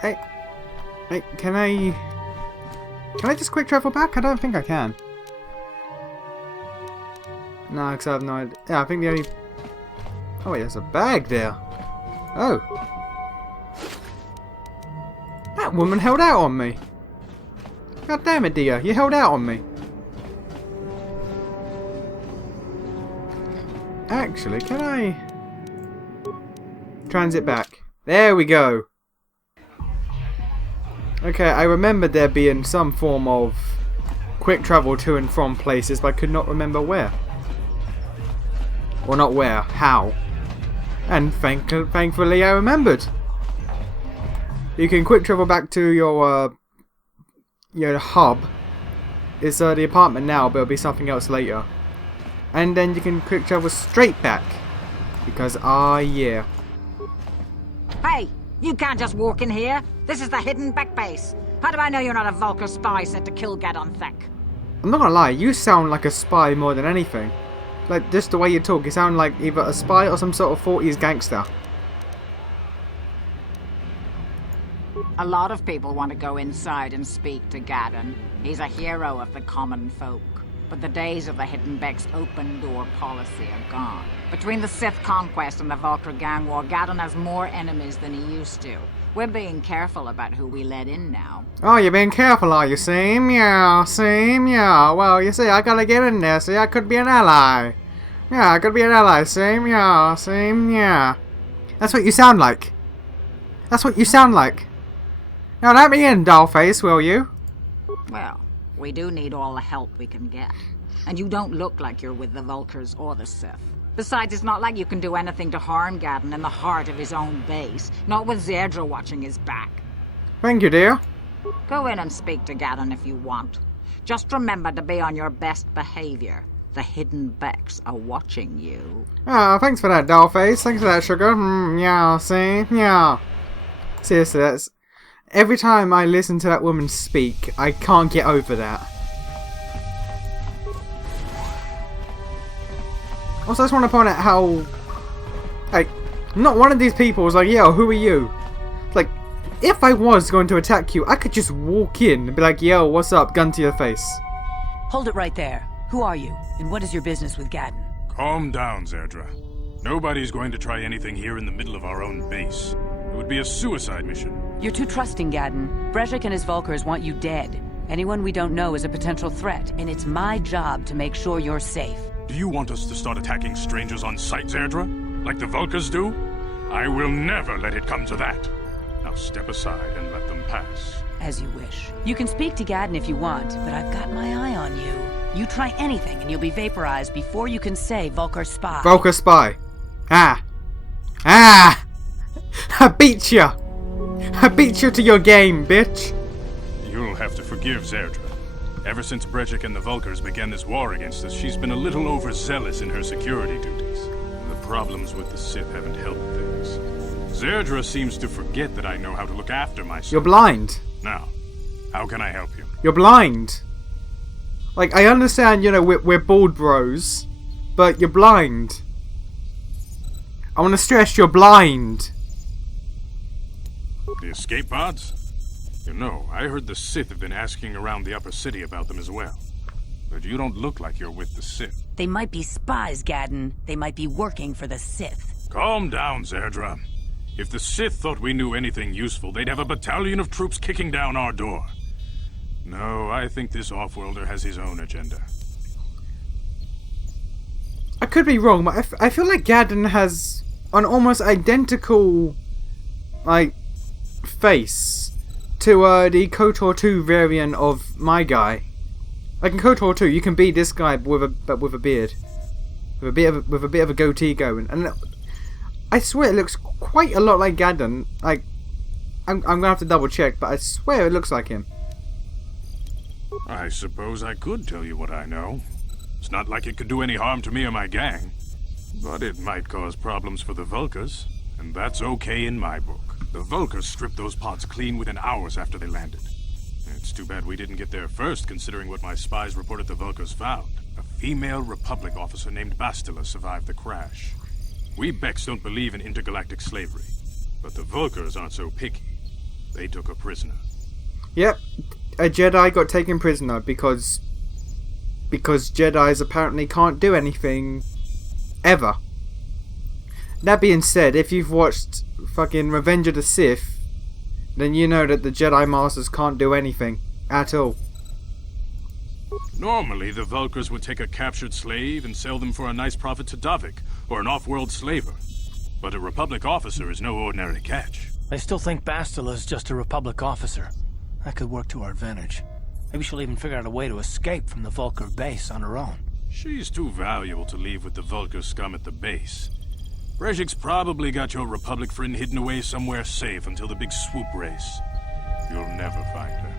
Hey, hey, can I just quick travel back? I don't think I can. No, because I have no idea. Yeah, I think the only... Oh wait, there's a bag there. Oh. That woman held out on me. God damn it, dear. You held out on me. Actually, can I... Transit back. There we go. Okay, I remembered there being some form of quick travel to and from places, but I could not remember where. Well, not where, how. And thankfully I remembered. You can quick travel back to your hub. It's the apartment now, but it'll be something else later. And then you can quick travel straight back. Because, yeah. Hey, you can't just walk in here. This is the hidden back base. How do I know you're not a Vulcar spy sent to kill Gadon Thek? I'm not gonna lie, you sound like a spy more than anything. Like, just the way you talk, you sound like either a spy or some sort of 40s gangster. A lot of people want to go inside and speak to Gadon. He's a hero of the common folk. But the days of the Hidden Beck's open door policy are gone. Between the Sith conquest and the Vulcar gang war, Gadon has more enemies than he used to. We're being careful about who we let in now. Oh, you're being careful, are you? Same, yeah. Well, you see, I gotta get in there. See, I could be an ally. Yeah, I could be an ally. Same, yeah. That's what you sound like. That's what you sound like. Now let me in, dollface, will you? Well, we do need all the help we can get. And you don't look like you're with the Vulcars or the Sith. Besides, it's not like you can do anything to harm Gadon in the heart of his own base. Not with Zerdra watching his back. Thank you, dear. Go in and speak to Gadon if you want. Just remember to be on your best behavior. The Hidden Becks are watching you. Oh, thanks for that, dollface. Thanks for that, sugar. Yeah, see? Yeah. Seriously, that's... Every time I listen to that woman speak, I can't get over that. Also, I just want to point out how... Like, not one of these people was like, yo, who are you? Like, if I was going to attack you, I could just walk in and be like, yo, what's up? Gun to your face. Hold it right there. Who are you? And what is your business with Gadon? Calm down, Zerdra. Nobody's going to try anything here in the middle of our own base. It would be a suicide mission. You're too trusting, Gadon. Brejik and his Vulcars want you dead. Anyone we don't know is a potential threat, and it's my job to make sure you're safe. Do you want us to start attacking strangers on sight, Zerdra? Like the Vulcars do? I will never let it come to that. Now step aside and let them pass. As you wish. You can speak to Gadon if you want, but I've got my eye on you. You try anything and you'll be vaporized before you can say Vulcar spy. Vulcar spy. Ah. I beat you. I beat you to your game, bitch. You'll have to forgive Zerdra. Ever since Brejik and the Vulcars began this war against us, she's been a little overzealous in her security duties. The problems with the Sith haven't helped things. Zerdra seems to forget that I know how to look after myself. You're blind. Now, how can I help you? You're blind. Like, I understand, you know, we're bald bros, but you're blind. I want to stress you're blind. The escape pods? You know, I heard the Sith have been asking around the upper city about them as well. But you don't look like you're with the Sith. They might be spies, Gadon. They might be working for the Sith. Calm down, Zerdra. If the Sith thought we knew anything useful, they'd have a battalion of troops kicking down our door. No, I think this off-worlder has his own agenda. I could be wrong, but I feel like Gadon has an almost identical, like, face to the KOTOR 2 variant of my guy. Like in KOTOR 2, you can be this guy with a beard, with a bit of a goatee going, and I swear it looks quite a lot like Gadon. Like, I'm gonna have to double check, but I swear it looks like him. I suppose I could tell you what I know. It's not like it could do any harm to me or my gang. But it might cause problems for the Vulcars, and that's okay in my book. The Vulcars stripped those pods clean within hours after they landed. It's too bad we didn't get there first, considering what my spies reported the Vulcars found. A female Republic officer named Bastila survived the crash. We Becks don't believe in intergalactic slavery, but the Vulcars aren't so picky. They took a prisoner. Yep, a Jedi got taken prisoner because Jedis apparently can't do anything ever. That being said, if you've watched fucking Revenge of the Sith, then you know that the Jedi Masters can't do anything at all. Normally, the Vulkars would take a captured slave and sell them for a nice profit to Davik, or an off-world slaver. But a Republic officer is no ordinary catch. I still think Bastila's just a Republic officer. That could work to our advantage. Maybe she'll even figure out a way to escape from the Vulkar base on her own. She's too valuable to leave with the Vulkar scum at the base. Brejik's probably got your Republic friend hidden away somewhere safe until the big swoop race. You'll never find her.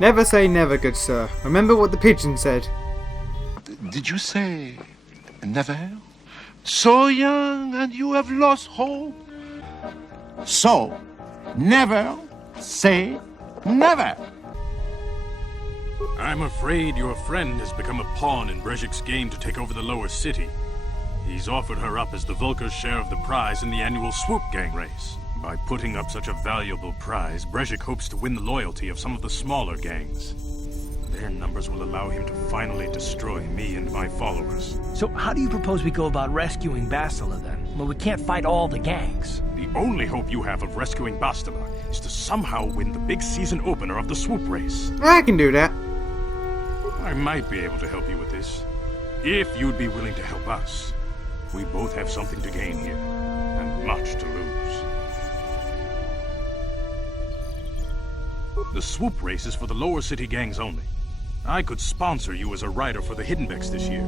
Never say never, good sir. Remember what the pigeon said. Did you say never? So young and you have lost hope? So, never say never. I'm afraid your friend has become a pawn in Brejik's game to take over the lower city. He's offered her up as the Vulkar's share of the prize in the annual swoop gang race. By putting up such a valuable prize, Brejik hopes to win the loyalty of some of the smaller gangs. Their numbers will allow him to finally destroy me and my followers. So how do you propose we go about rescuing Bastila then? Well, we can't fight all the gangs. The only hope you have of rescuing Bastila is to somehow win the big season opener of the swoop race. I can do that. I might be able to help you with this, if you'd be willing to help us. We both have something to gain here, and much to lose. The swoop race is for the lower city gangs only. I could sponsor you as a rider for the Hiddenbecks this year.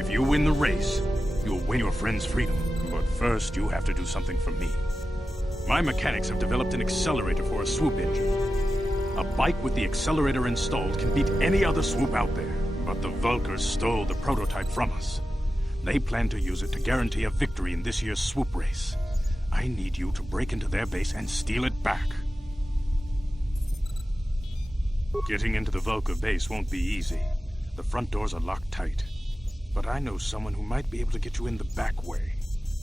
If you win the race, you'll win your friend's freedom. But first, you have to do something for me. My mechanics have developed an accelerator for a swoop engine. A bike with the accelerator installed can beat any other swoop out there. But the Vulkars stole the prototype from us. They plan to use it to guarantee a victory in this year's swoop race. I need you to break into their base and steal it back. Getting into the Vulkar base won't be easy. The front doors are locked tight. But I know someone who might be able to get you in the back way.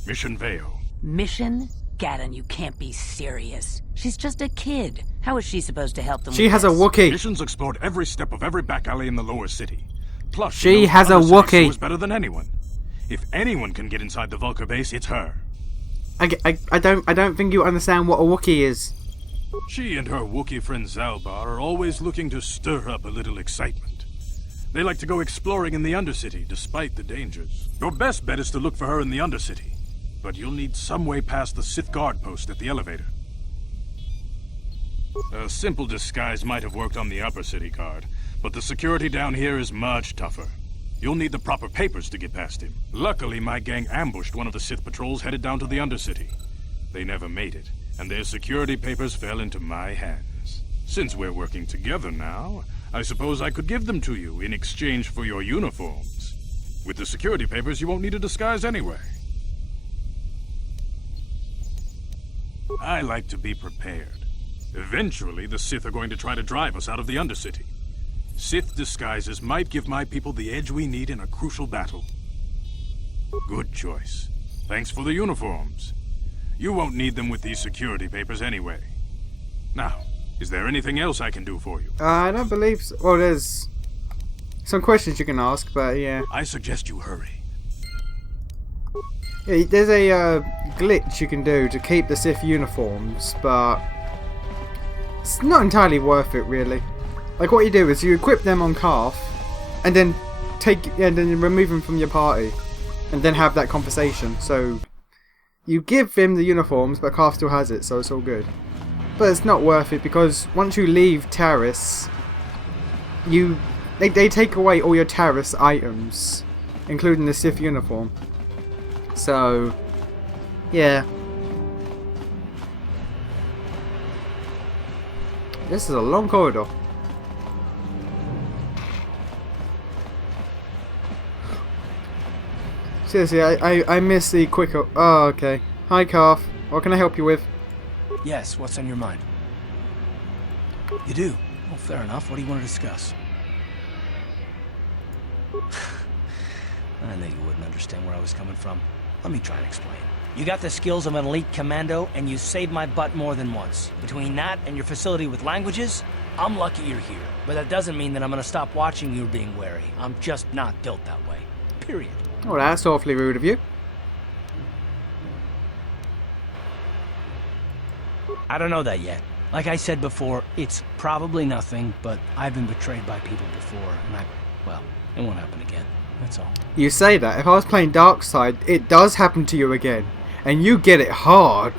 Misson Veo. Mission? Gaddon, you can't be serious. She's just a kid. How is she supposed to help them She with has a this? Wookiee. Mission's explored every step of every back alley in the lower city. Plus, She knows has a undercity Wookiee. stores better than anyone. If anyone can get inside the Vulkar base, it's her. I don't think you understand what a Wookiee is. She and her Wookiee friend Zalbar are always looking to stir up a little excitement. They like to go exploring in the Undercity, despite the dangers. Your best bet is to look for her in the Undercity. But you'll need some way past the Sith guard post at the elevator. A simple disguise might have worked on the Upper City guard, but the security down here is much tougher. You'll need the proper papers to get past him. Luckily, my gang ambushed one of the Sith patrols headed down to the Undercity. They never made it, and their security papers fell into my hands. Since we're working together now, I suppose I could give them to you in exchange for your uniforms. With the security papers, you won't need a disguise anyway. I like to be prepared. Eventually, the Sith are going to try to drive us out of the Undercity. Sith disguises might give my people the edge we need in a crucial battle. Good choice. Thanks for the uniforms. You won't need them with these security papers anyway. Now, is there anything else I can do for you? I don't believe so. Well, there's some questions you can ask, but yeah. I suggest you hurry. Yeah, there's a glitch you can do to keep the Sith uniforms, but it's not entirely worth it, really. Like, what you do is you equip them on Calf, and then then remove them from your party, and then have that conversation. So you give him the uniforms, but Calf still has it, so it's all good. But it's not worth it because once you leave Taris, they take away all your Taris items, including the Sith uniform. So, yeah. This is a long corridor. Seriously, I miss the quick... Oh, okay. Hi, Calf. What can I help you with? Yes, what's on your mind? You do? Well, fair enough. What do you want to discuss? I knew you wouldn't understand where I was coming from. Let me try and explain. You got the skills of an elite commando, and you saved my butt more than once. Between that and your facility with languages, I'm lucky you're here. But that doesn't mean that I'm gonna stop watching you being wary. I'm just not built that way. Period. Oh, that's awfully rude of you. I don't know that yet. Like I said before, it's probably nothing, but I've been betrayed by people before, and well, it won't happen again. That's all. You say that. If I was playing Dark Side, it does happen to you again. And you get it hard.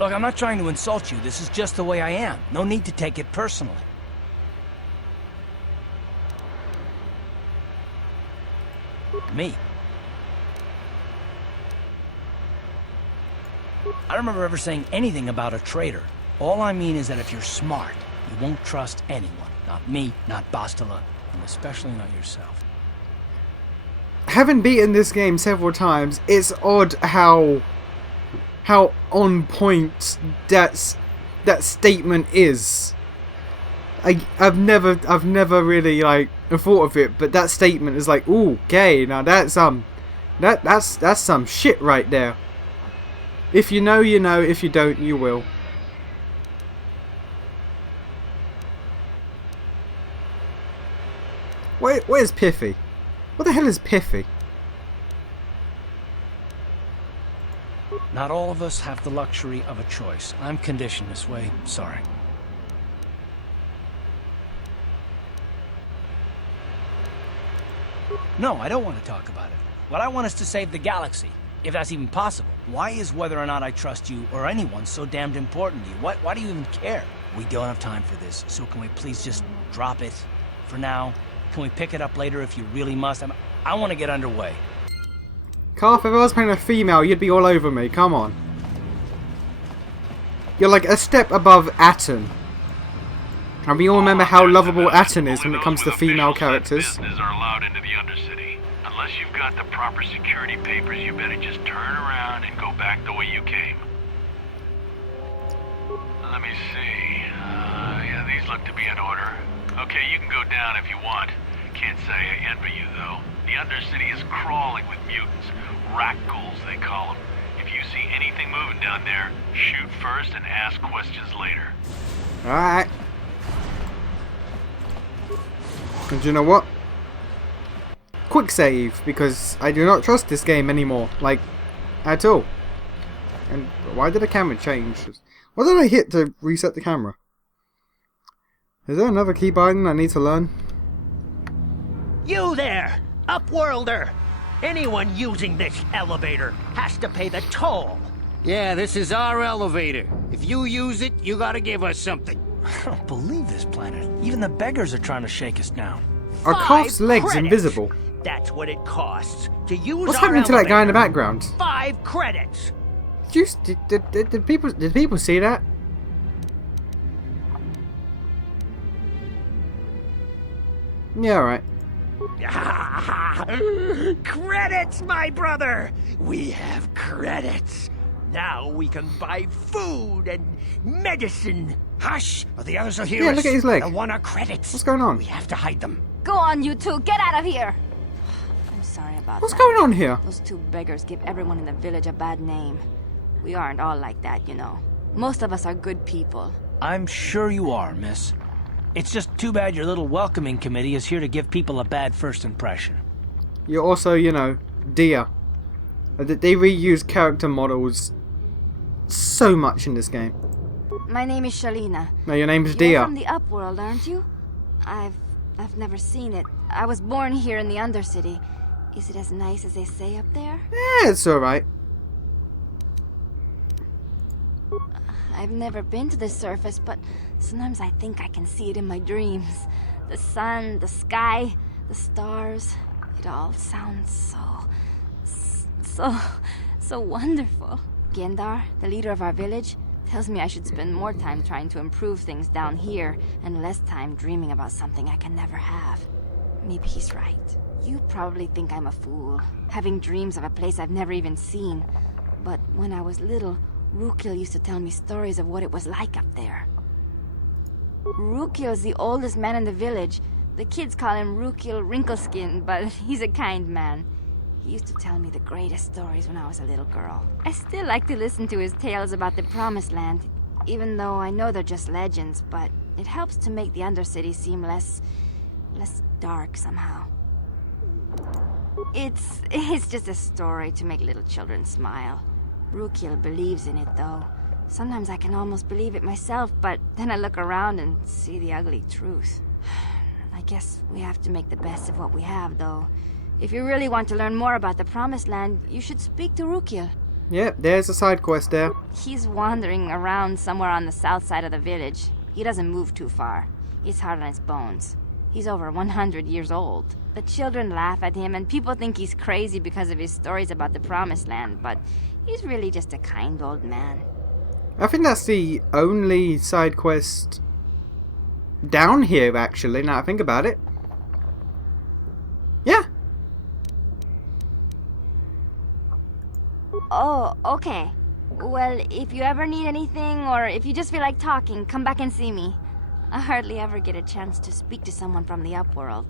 Look, I'm not trying to insult you. This is just the way I am. No need to take it personally. Me. I don't remember ever saying anything about a traitor. All I mean is that if you're smart, you won't trust anyone. Not me, not Bastila, and especially not yourself. Having beaten this game several times, it's odd how on point that statement is. I've never really like thought of it, but that statement is like, ooh, gay. Now that's some shit right there. If you know, you know. If you don't, you will. Where's Piffy? What the hell is Piffy? Not all of us have the luxury of a choice. I'm conditioned this way. Sorry. No, I don't want to talk about it. What I want is to save the galaxy, if that's even possible. Why is whether or not I trust you or anyone so damned important to you? Why do you even care? We don't have time for this, so can we please just drop it for now? Can we pick it up later if you really must? I want to get underway. Carl, if I was playing a female, you'd be all over me. Come on. You're like a step above Atten. And we all remember how lovable Atten is when it comes to female characters. Business are allowed into the Undercity. Unless you've got the proper security papers, you better just turn around and go back the way you came. Let me see. Yeah, these look to be in order. Okay, you can go down if you want. Can't say I envy you, though. The Undercity is crawling with mutants. Rat-ghouls, they call them. If you see anything moving down there, shoot first and ask questions later. Alright. And you know what? Quick save, because I do not trust this game anymore. Like, at all. And why did the camera change? What did I hit to reset the camera? Is there another key button I need to learn? You there, Upworlder! Anyone using this elevator has to pay the toll. Yeah, this is our elevator. If you use it, you gotta give us something. I don't believe this planet. Even the beggars are trying to shake us down. Are Koff's legs credits. invisible? That's what it costs to use What's our happening to that guy in the elevator. background? 5 credits. Did people see that? Yeah, alright. Credits, my brother! We have credits. Now we can buy food and medicine. Hush, or the others will hear Yeah, us. look at his leg. They'll want our credits. What's going on? We have to hide them. Go on, you two. Get out of here. I'm sorry about What's that. going on here? Those 2 beggars give everyone in the village a bad name. We aren't all like that, you know. Most of us are good people. I'm sure you are, miss. It's just too bad your little welcoming committee is here to give people a bad first impression. You're also, you know, Dia. They reuse character models so much in this game. My name is Shalina. No, your name's You're Dia. from the Upworld, aren't you? I've never seen it. I was born here in the Undercity. Is it as nice as they say up there? Yeah, it's alright. I've never been to the surface, but sometimes I think I can see it in my dreams. The sun, the sky, the stars. It all sounds so wonderful. Gendar, the leader of our village, tells me I should spend more time trying to improve things down here and less time dreaming about something I can never have. Maybe he's right. You probably think I'm a fool, having dreams of a place I've never even seen. But when I was little, Rukil used to tell me stories of what it was like up there. Rukil is the oldest man in the village. The kids call him Rukil Wrinkleskin, but he's a kind man. He used to tell me the greatest stories when I was a little girl. I still like to listen to his tales about the Promised Land, even though I know they're just legends, but it helps to make the Undercity seem less dark somehow. It's just a story to make little children smile. Rukil believes in it, though. Sometimes I can almost believe it myself, but then I look around and see the ugly truth. I guess we have to make the best of what we have, though. If you really want to learn more about the Promised Land, you should speak to Rukil. Yep, there's a side quest there. He's wandering around somewhere on the south side of the village. He doesn't move too far. He's hard on his bones. He's over 100 years old. The children laugh at him, and people think he's crazy because of his stories about the Promised Land, but he's really just a kind old man. I think that's the only side quest down here, actually, now I think about it. Yeah. Oh, okay. Well, if you ever need anything, or if you just feel like talking, come back and see me. I hardly ever get a chance to speak to someone from the Upworld.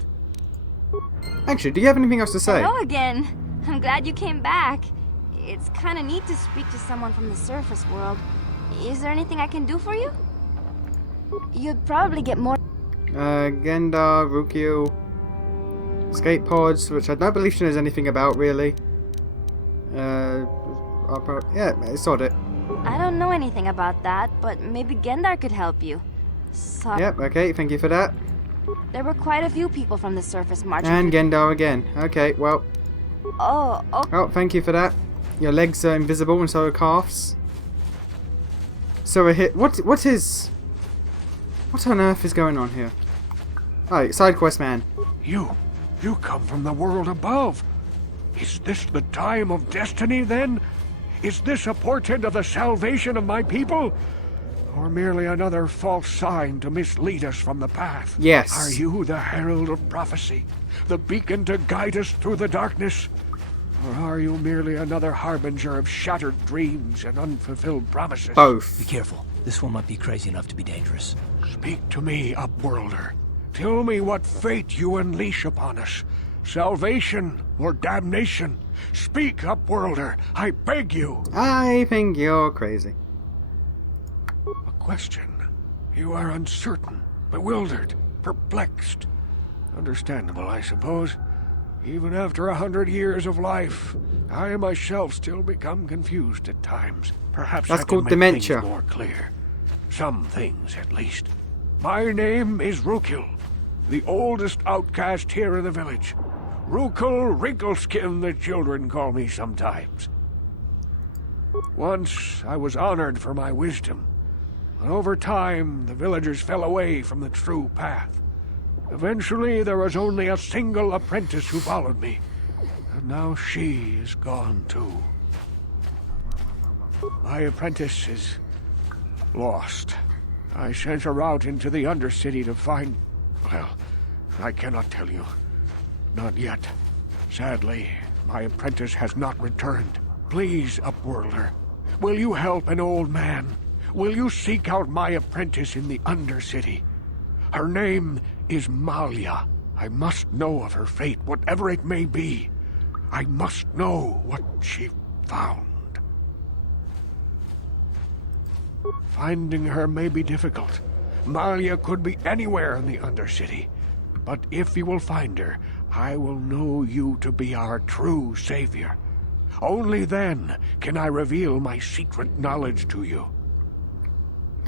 Actually, do you have anything else to say? Hello again. I'm glad you came back. It's kind of neat to speak to someone from the surface world. Is there anything I can do for you? You'd probably get more... Gendar, Rukil, skate pods, which I don't believe she knows anything about, really. Yeah, I sorted it. I don't know anything about that, but maybe Gendar could help you. Yep, okay, thank you for that. There were quite a few people from the surface marching. And Gendar again. Okay, well. Oh, okay. Oh, thank you for that. Your legs are invisible and so are calves. So a hit. What on earth is going on here? Oh, side quest man. You come from the world above. Is this the time of destiny, then? Is this a portent of the salvation of my people? Or merely another false sign to mislead us from the path? Yes. Are you the herald of prophecy? The beacon to guide us through the darkness? Or are you merely another harbinger of shattered dreams and unfulfilled promises? Both. Be careful. This one might be crazy enough to be dangerous. Speak to me, Upworlder. Tell me what fate you unleash upon us. Salvation or damnation? Speak, Upworlder. I beg you. I think you're crazy. A question. You are uncertain, bewildered, perplexed. Understandable, I suppose. Even after 100 years of life, I myself still become confused at times. Perhaps That's I can called make dementia. things more clear. Some things, at least. My name is Rukil, the oldest outcast here in the village. Rukil Wrinkleskin, the children call me sometimes. Once I was honored for my wisdom, but over time the villagers fell away from the true path. Eventually there was only a single apprentice who followed me, and now she is gone too. My apprentice is lost. I sent her out into the Undercity to find... well, I cannot tell you. Not yet. Sadly, my apprentice has not returned. Please, Upworlder, will you help an old man? Will you seek out my apprentice in the Undercity? Her name is Malia. I must know of her fate, whatever it may be. I must know what she found. Finding her may be difficult. Malia could be anywhere in the Undercity. But if you will find her, I will know you to be our true savior. Only then can I reveal my secret knowledge to you.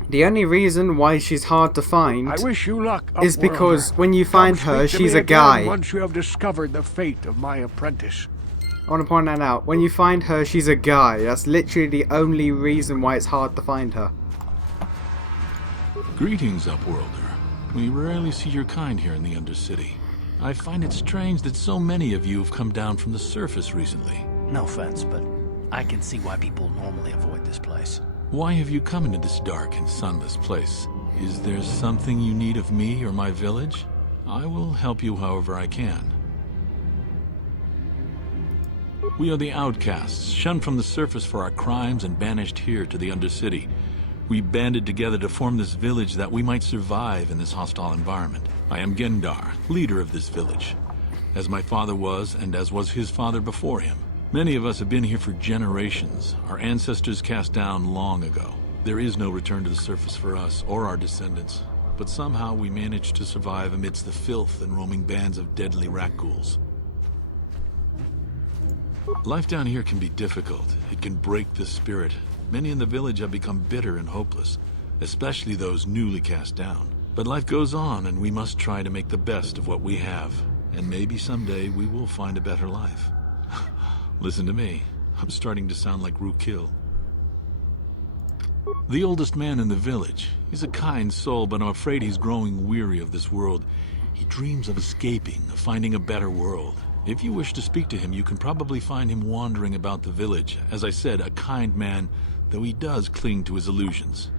The only reason why she's hard to find I wish you luck, is Upworlder. because when you find Come her, speak to she's me a again guy. Once you have discovered the fate of my apprentice. I want to point that out. When you find her, she's a guy. That's literally the only reason why it's hard to find her. Greetings, Upworlder. We rarely see your kind here in the Undercity. I find it strange that so many of you have come down from the surface recently. No offense, but I can see why people normally avoid this place. Why have you come into this dark and sunless place? Is there something you need of me or my village? I will help you however I can. We are the outcasts, shunned from the surface for our crimes and banished here to the Undercity. We banded together to form this village that we might survive in this hostile environment. I am Gendar, leader of this village, as my father was and as was his father before him. Many of us have been here for generations, our ancestors cast down long ago. There is no return to the surface for us or our descendants, but somehow we managed to survive amidst the filth and roaming bands of deadly rat ghouls. Life down here can be difficult. It can break the spirit. Many in the village have become bitter and hopeless, especially those newly cast down. But life goes on, and we must try to make the best of what we have. And maybe someday we will find a better life. Listen to me. I'm starting to sound like Rookil. The oldest man in the village. He's a kind soul, but I'm afraid he's growing weary of this world. He dreams of escaping, of finding a better world. If you wish to speak to him, you can probably find him wandering about the village. As I said, a kind man, though he does cling to his illusions.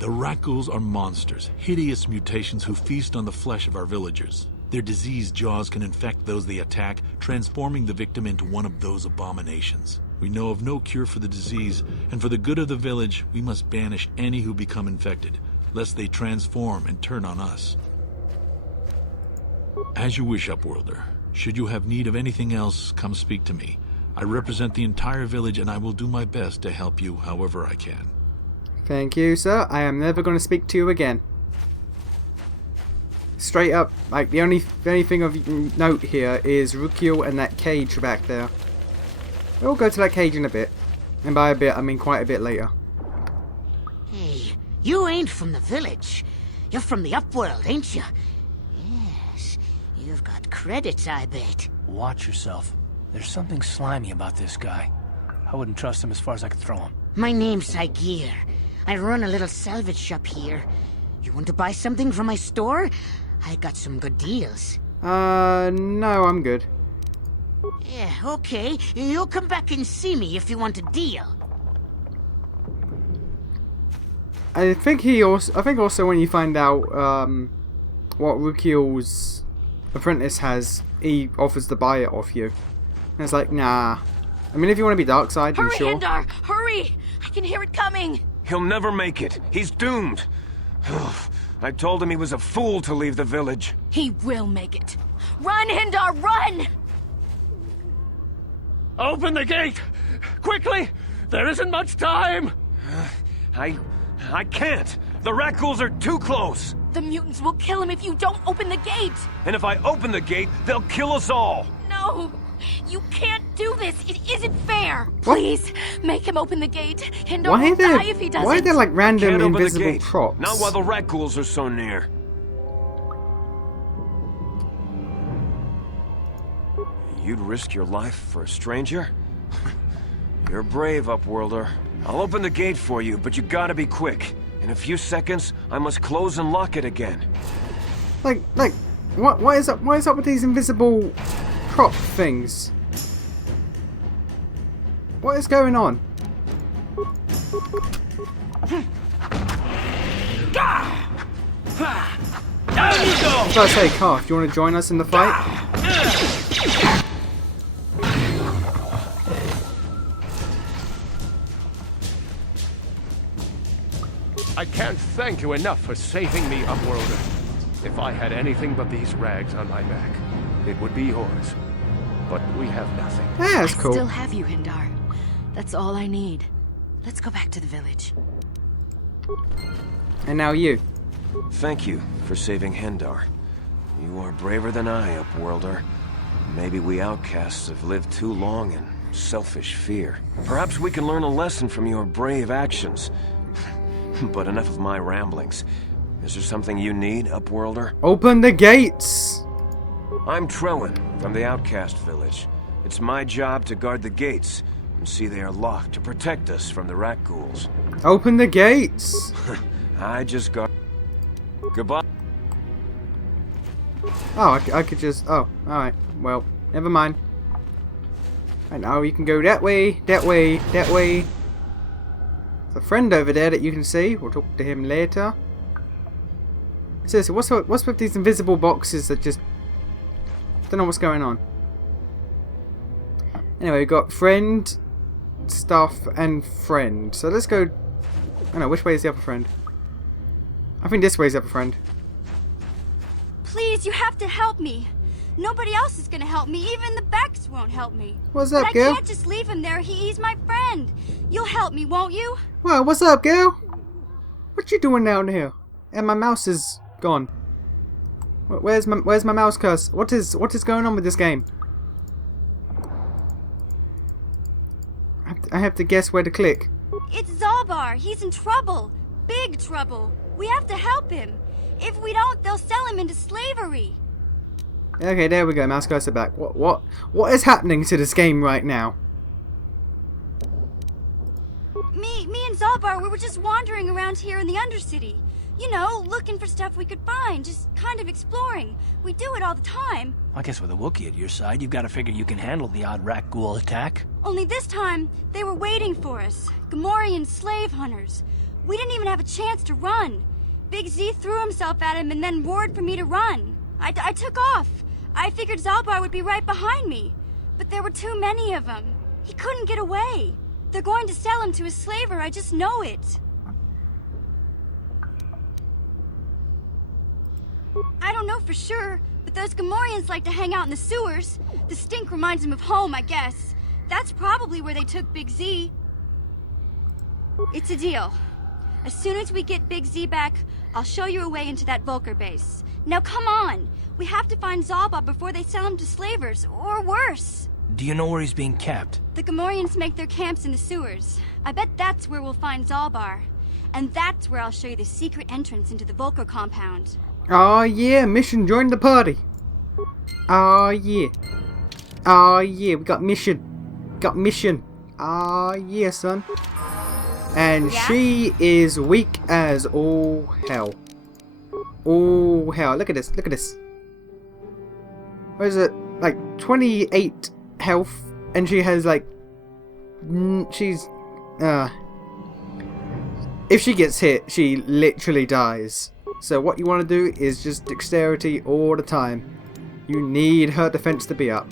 The rat ghouls are monsters, hideous mutations who feast on the flesh of our villagers. Their diseased jaws can infect those they attack, transforming the victim into one of those abominations. We know of no cure for the disease, and for the good of the village, we must banish any who become infected, lest they transform and turn on us. As you wish, Upworlder. Should you have need of anything else, come speak to me. I represent the entire village, and I will do my best to help you however I can. Thank you, sir. I am never going to speak to you again. Straight up, like, the only thing of note here is Rookil and that cage back there. We'll go to that cage in a bit. And by a bit, I mean quite a bit later. Hey, you ain't from the village. You're from the Upworld, ain't you? Yes, you've got credits, I bet. Watch yourself. There's something slimy about this guy. I wouldn't trust him as far as I could throw him. My name's Saigir. I run a little salvage shop here. You want to buy something from my store? I got some good deals. No, I'm good. Yeah, okay. You'll come back and see me if you want a deal. I think also when you find out what Rookil's apprentice has, he offers to buy it off you. And it's like, nah. I mean, if you want to be dark side, then Hurry, sure. Hindar! Hurry! I can hear it coming! He'll never make it. He's doomed. I told him he was a fool to leave the village. He will make it. Run, Hindar, run! Open the gate! Quickly! There isn't much time! I can't. The rat ghouls are too close. The mutants will kill him if you don't open the gate! And if I open the gate, they'll kill us all. No! You can't do this! It isn't fair! Please, make him open the gate. Hindar will die if he doesn't. Why are there like random Can't open the invisible gate. props? Not while the rat ghouls are so near. You'd risk your life for a stranger? You're brave, Upworlder. I'll open the gate for you, but you gotta be quick. In a few seconds, I must close and lock it again. Like, what is up? What is up with these invisible prop things? What is going on? Down you go! I was about to say, Carl, do you want to join us in the fight? I can't thank you enough for saving me, Upworlder. If I had anything but these rags on my back, it would be yours. But we have nothing. Yeah, that's I cool. still have you, Hindar. That's all I need. Let's go back to the village. And now you. Thank you for saving Hendar. You are braver than I, Upworlder. Maybe we outcasts have lived too long in selfish fear. Perhaps we can learn a lesson from your brave actions. But enough of my ramblings. Is there something you need, Upworlder? Open the gates! I'm Trellin, from the Outcast Village. It's my job to guard the gates, and see they are locked to protect us from the rat ghouls. Open the gates! I just guard... Goodbye. Oh, I could just... Oh, alright. Well, never mind. Right now you can go that way, that way, that way. There's a friend over there that you can see. We'll talk to him later. Seriously, what's with these invisible boxes that just... Don't know what's going on. Anyway, we've got friend stuff, and friend. So let's go... I know, which way is the other friend? I think this way is the other friend. Please, you have to help me. Nobody else is gonna help me. Even the Becks won't help me. What's up, but girl? I can't just leave him there. He's my friend. You'll help me, won't you? Well, what's up, girl? What you doing down here? And my mouse is gone. Where's my mouse cursor? What is going on with this game? I have to guess where to click. It's Zalbar. He's in trouble. Big trouble. We have to help him. If we don't, they'll sell him into slavery. Okay, there we go. Mouse cursor back. What is happening to this game right now? Me and Zalbar, we were just wandering around here in the Undercity. You know, looking for stuff we could find, just kind of exploring. We do it all the time. I guess with a Wookiee at your side, you've got to figure you can handle the odd rat ghoul attack. Only this time, they were waiting for us. Gamorrean slave hunters. We didn't even have a chance to run. Big Z threw himself at him and then roared for me to run. I took off. I figured Zalbar would be right behind me. But there were too many of them. He couldn't get away. They're going to sell him to a slaver, I just know it. I don't know for sure, but those Gamorreans like to hang out in the sewers. The stink reminds them of home, I guess. That's probably where they took Big Z. It's a deal. As soon as we get Big Z back, I'll show you a way into that Vulcar base. Now come on! We have to find Zalbar before they sell him to slavers, or worse. Do you know where he's being kept? The Gamorreans make their camps in the sewers. I bet that's where we'll find Zalbar. And that's where I'll show you the secret entrance into the Vulcar compound. Oh yeah, Mission joined the party. Oh yeah. Oh yeah, we got Mission. Got Mission. Oh yeah, son. And Yeah? she is weak as all hell. All hell. Look at this. Look at this. What is it? Like 28 health, and she has like she's if she gets hit, she literally dies. So what you want to do is just dexterity all the time. You need her defense to be up.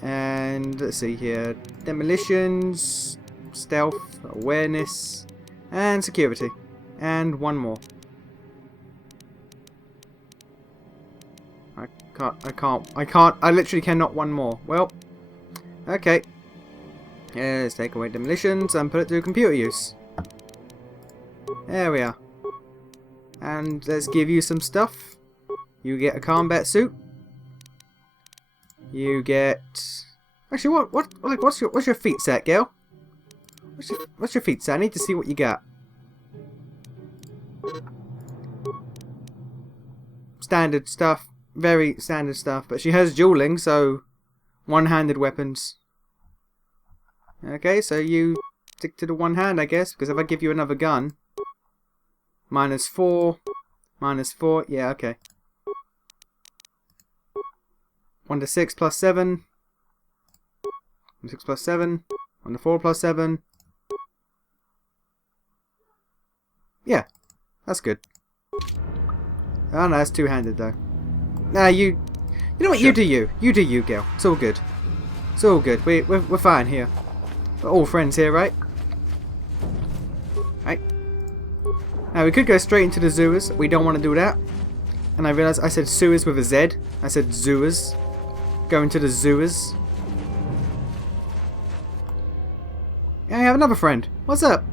And let's see here. Demolitions, stealth, awareness, and security. And one more. I literally cannot one more. Well, okay. Let's take away demolitions and put it through computer use. There we are. And let's give you some stuff. You get a combat suit. You get... Actually, what's your feat set, girl? What's your feat set? I need to see what you got. Standard stuff. Very standard stuff. But she has dueling, so... one-handed weapons. Okay, so you stick to the one hand, I guess. Because if I give you another gun... -4. -4. Yeah, okay. 1 to 6 plus 7. 6 plus 7. 1 to 4 plus 7. Yeah, that's good. Oh no, that's two-handed though. Nah, you know what? Sure. You do you. You do you, girl. It's all good. It's all good. We're fine here. We're all friends here, right? Right. Now we could go straight into the sewers. We don't want to do that. And I realised I said sewers with a Z. I said sewers. Go into the sewers. Yeah, I have another friend. What's up?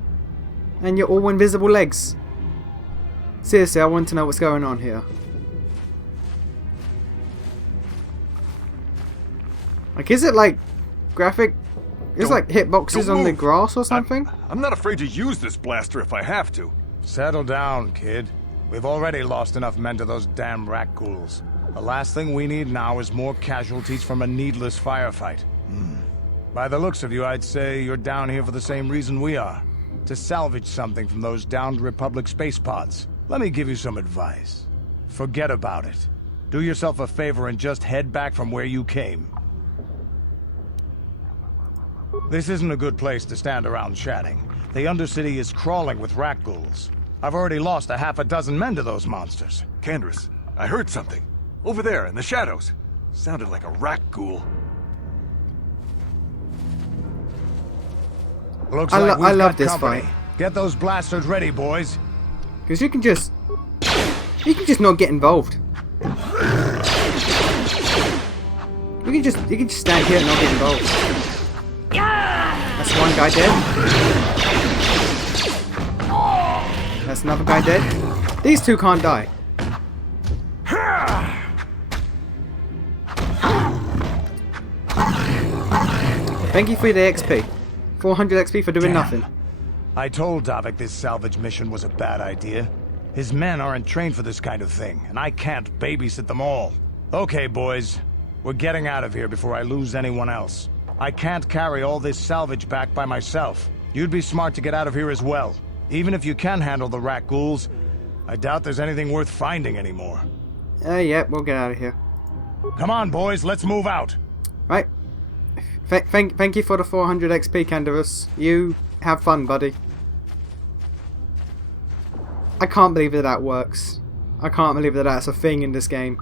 And your all invisible legs. Seriously, I want to know what's going on here. Like, is it like graphic? Is it like hitboxes on the grass or something? I'm not afraid to use this blaster if I have to. Settle down, kid. We've already lost enough men to those damn rat ghouls. The last thing we need now is more casualties from a needless firefight. By the looks of you, I'd say you're down here for the same reason we are. To salvage something from those downed Republic space pods. Let me give you some advice. Forget about it. Do yourself a favor and just head back from where you came. This isn't a good place to stand around chatting. The Undercity is crawling with rat ghouls. I've already lost a half a dozen men to those monsters. Candace, I heard something. Over there, in the shadows. Sounded like a rat ghoul. Looks like we've I love got this company. fight. Get those blasters ready, boys. Because you can just not get involved. You can just stand here and not get involved. That's one guy dead. That's another guy dead. These two can't die. Thank you for the XP. 400 XP for doing nothing. I told Davik this salvage mission was a bad idea. His men aren't trained for this kind of thing, and I can't babysit them all. Okay, boys. We're getting out of here before I lose anyone else. I can't carry all this salvage back by myself. You'd be smart to get out of here as well. Even if you can handle the rat ghouls, I doubt there's anything worth finding anymore. Yeah, we'll get out of here. Come on, boys, let's move out. Right. Thank you for the 400 XP, Canderous. You have fun, buddy. I can't believe that works. I can't believe that that's a thing in this game.